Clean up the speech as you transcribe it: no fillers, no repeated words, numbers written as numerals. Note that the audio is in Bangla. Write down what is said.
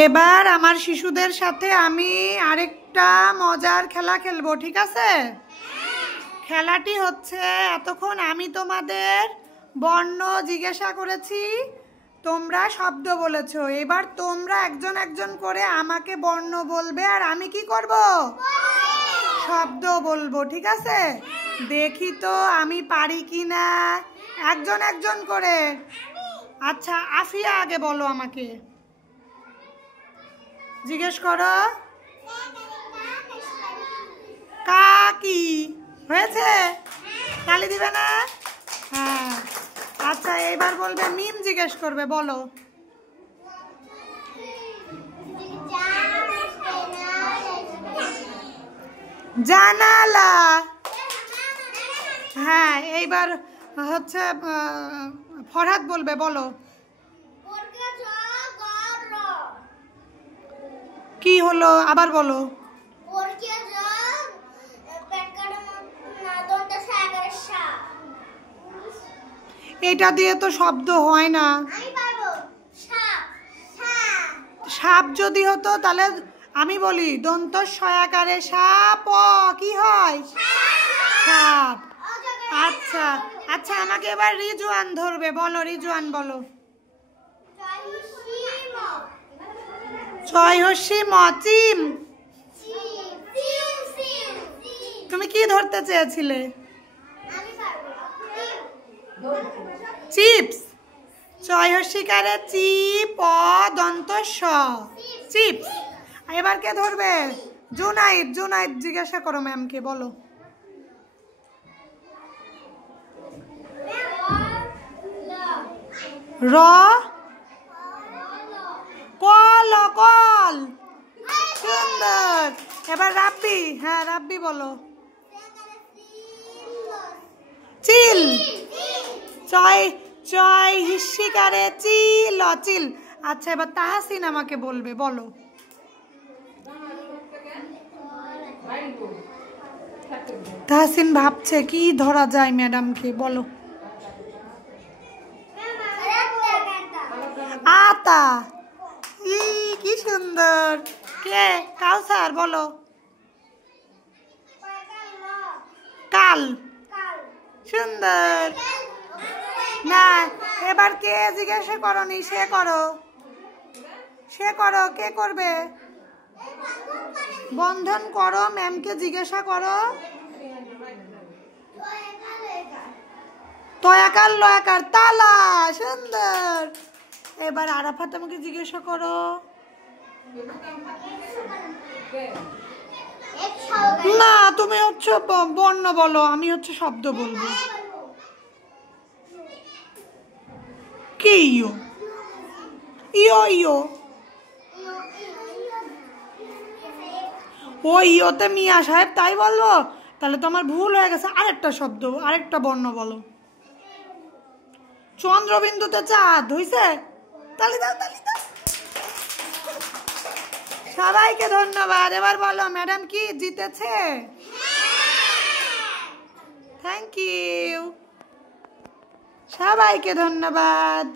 এবার আমার শিশুদের সাথে আমি আরেকটা মজার খেলা খেলবো, ঠিক আছে? খেলাটি হচ্ছে, এতক্ষণ আমি তোমাদের বর্ণ জিজ্ঞাসা করেছি, তোমরা শব্দ বলেছো। এবার তোমরা একজন একজন করে আমাকে বর্ণ বলবে আর আমি কি করব? শব্দ বলবো, ঠিক আছে? দেখি তো আমি পারি কি না, একজন একজন করে। আচ্ছা, আফিয়া আগে বলো, আমাকে জিজ্ঞেস করো। কাকি হয়েছে? তালি দিবে না? হ্যাঁ। আচ্ছা, এইবার বলবে, মিম জিজ্ঞেস করবে, বলো। জানালা। হ্যাঁ, এইবার হচ্ছে ফরহাদ বলবে, বলো। কি হলো, আবার বলো। এটা দিয়ে তো শব্দ হয় না। সাপ যদি হতো তাহলে আমি বলি, দন্ত সয়াকারে সাপ, কি হয়? সাপ। আচ্ছা আচ্ছা, আমাকে এবার রিজওয়ান ধরবে, বলো রিজওয়ান, বলো। ছয় হর্ষি ম, চিম। তুমি কি ধরতে চেয়েছিলে? চিপস। ছয় হর্ষিকারে চি, প, দন্ত স, চিপস। এবার কে ধরবে? জুনাইদ। জুনাইদ জিজ্ঞাসা করো ম্যামকে, বলো। র, কল। কল, সুন্দর। এবার রাব্বি। হ্যাঁ, রাব্বি বলো। চিল। ছয় ছয় হিস্যিকারে চিল, চিল। আচ্ছা, এবার তাহসিন আমাকে বলবে, বলো। তাহসিন ভাবছে কি ধরা যায় ম্যাডামকে, বলো। আতা। কি সুন্দর। কে? কাউসার, বলো। কাল, সুন্দর। না, এবার কে জিজ্ঞাসা করনি, সে করো। সে করো, কে করবে? বন্ধন করো, ম্যামকে জিজ্ঞাসা করো। তয়াকার লয়াকার, তালা, সুন্দর। এবার আরাফাত আমাকে জিজ্ঞাসা করো। না, তুমি হচ্ছে বর্ণ বলো, আমি হচ্ছে শব্দ বলবো। কি ইয়ো? ইয়ো ইয়ো। ও ইয়োতে মিয়া সাহেব, তাই বলবো? তাহলে তো আমার ভুল হয়ে গেছে। আরেকটা শব্দ, আরেকটা বর্ণ বলো। চন্দ্রবিন্দুতে চাঁদ হইছে? তালি দাও, তালি দাও। সবাইকে ধন্যবাদ। এবার বলো, ম্যাডাম কি জিতেছে? থ্যাংক ইউ, সবাইকে ধন্যবাদ।